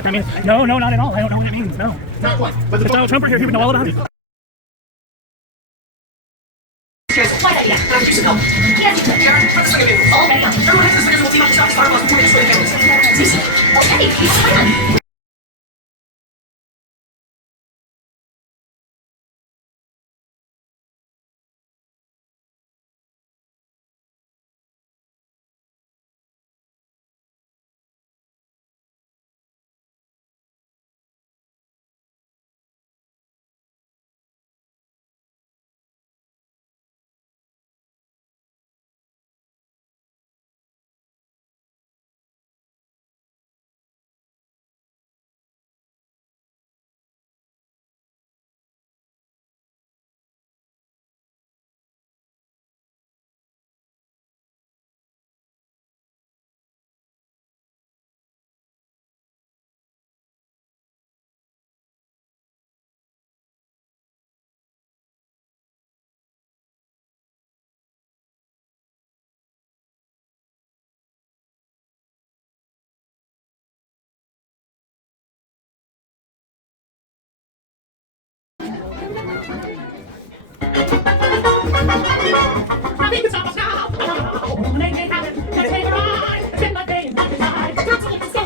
I mean, no, not at all. I don't know what it means. No. If Donald Trump were here, he would know all about it. I think it's almost now. Make it happen. Let's take a ride. Spend my day in my design. Let's get to say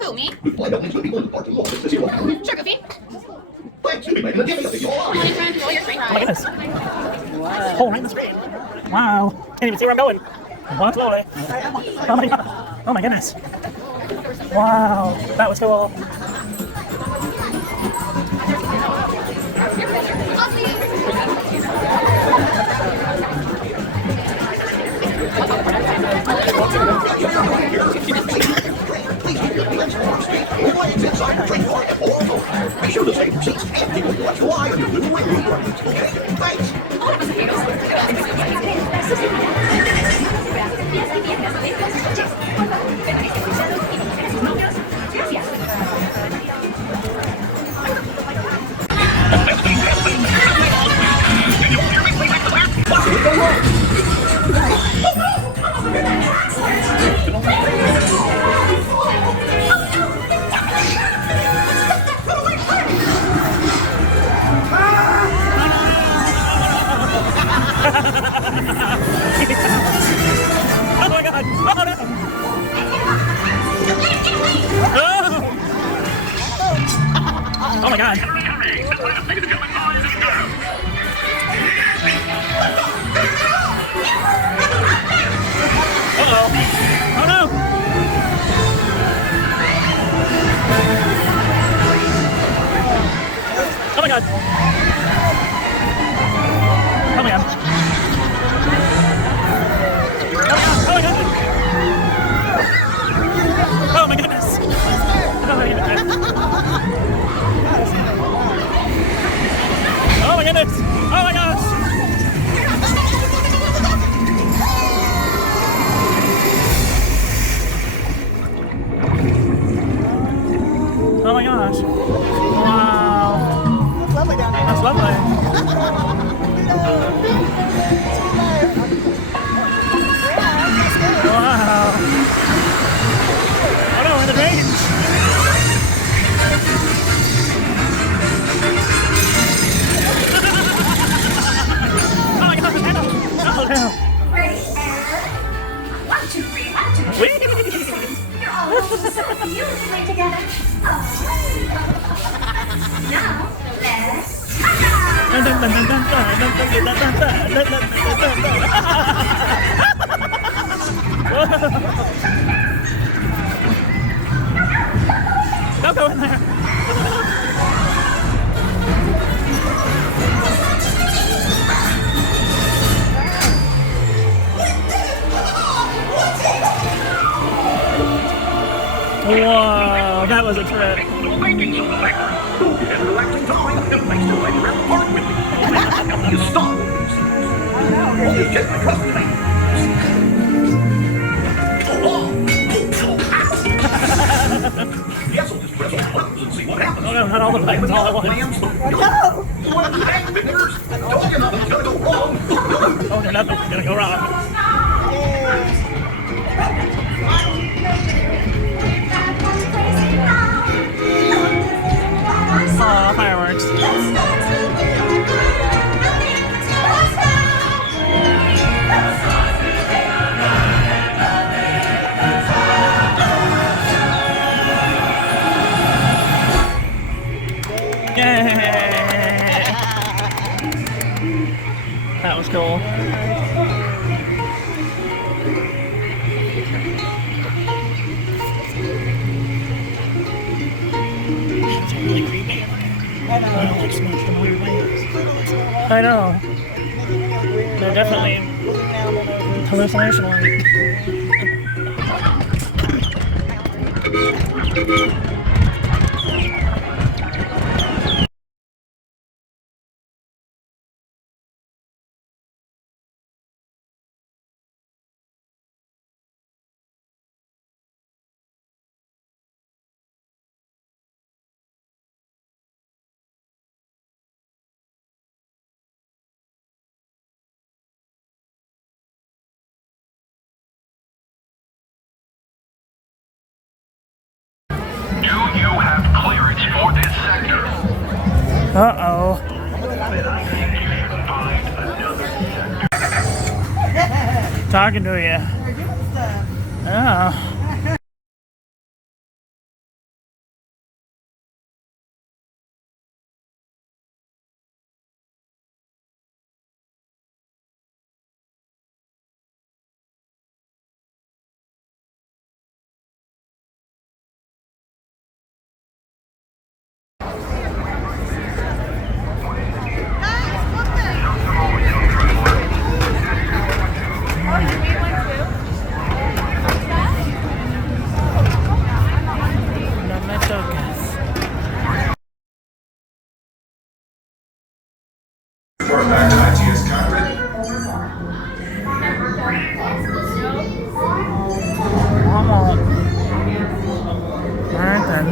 Who, me? Why don't you be one part of this you are? Sure, Goofy. Thanks, you made it. You are. Morning, friend. Enjoy your train Oh my ride. goodness. Wow. Oh, right in the street. Wow. Can't even see where I'm going. Walk slowly. Oh my god. Oh my goodness. Wow. That was cool. I'll see you. Be sure to save seats empty when you watch the live and your little ring. Okay, thanks. Oh my god. Oh no. Oh my god. Uh-oh. Oh no. Oh my god. Oh my god. Oh my god. Oh my goodness. Oh my goodness. Oh my goodness. Oh my gosh. Oh my gosh. Wow. It's lovely down here. That's lovely. Wow. Oh no, we're in the range. Oh my god, no. Oh no. Ready, and 1, 2, 3, 1, 2, 3. Whee! You're all so beautifully together. Now, let's Dun, dun, dun, dun, dun, dun, dun, dun, dun, dun, dun, dun, dun, dun. Don't go in there. Whoa, that was a trip. Relaxing time. Thanks to Playground Park with me. you stop. You get my trust me. Yes, I'll just press all the buttons and see what happens. Oh no, not all the buttons, all at once. No! You want to hang fingers? Don't you nothing's gonna go wrong. Oh no, nothing's gonna go wrong. Aw, fireworks. Yay! That was cool. It's really creepy. Like smushed in weird ways. I know. They're definitely hallucinational. Do you have clearance for this sector? Uh-oh. Talking to you. Oh. Report back to ITS cockpit. Alright then.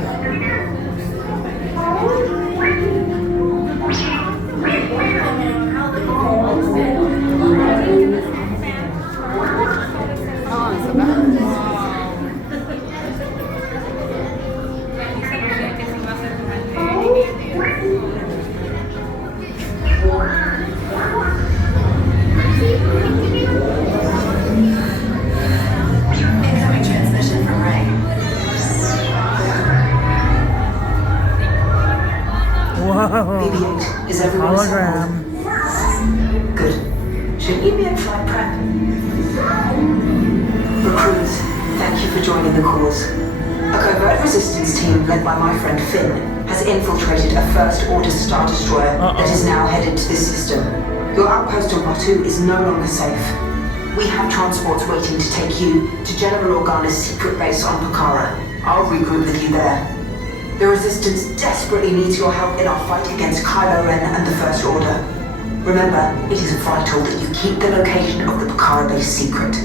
Incoming transmission from Ray. Whoa. BB-8, is everyone assembled? Hologram. Good. Should you be in flight prep? Recruits, thank you for joining the cause. A covert resistance team led by my friend Finn has infiltrated a first-order Star Destroyer that is now headed to this system. Your outpost on Batu is no longer safe. We have transports waiting to take you to General Organa's secret base on Pokhara. I'll regroup with you there. The Resistance desperately needs your help in our fight against Kylo Ren and the First Order. Remember, it is vital that you keep the location of the Pokhara base secret.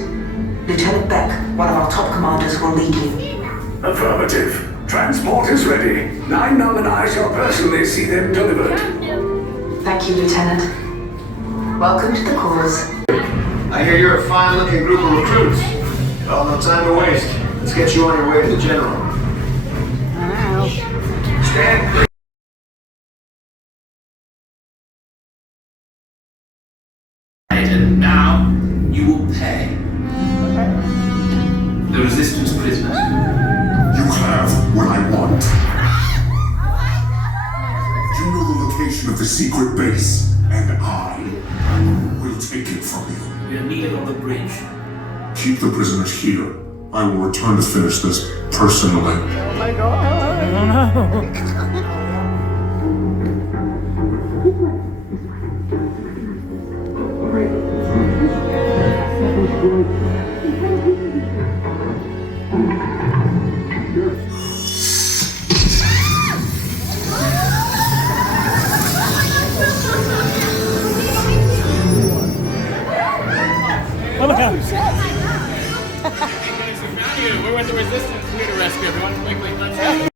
Lieutenant Beck, one of our top commanders, will lead you. Affirmative. Transport is ready. 9-Num and I shall personally see them delivered. Thank you, Lieutenant. Welcome to the cause. I hear you're a fine-looking group of recruits. Well, no time to waste. Let's get you on your way to the General. Stand clear. And now you will pay. The resistance prisoners. You have what I want. You know the location of the secret base, and I will take it from you. We are needed on the bridge. Keep the prisoners here. I will return to finish this personally. the resistance here to rescue everyone. Quickly, let's go.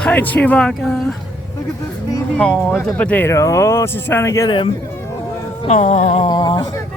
Hi, Chewbacca. Look at this baby. Oh, it's a potato. Oh, she's trying to get him. Oh.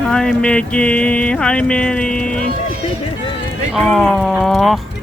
Hi, Mickey. Hi, Minnie. Aww.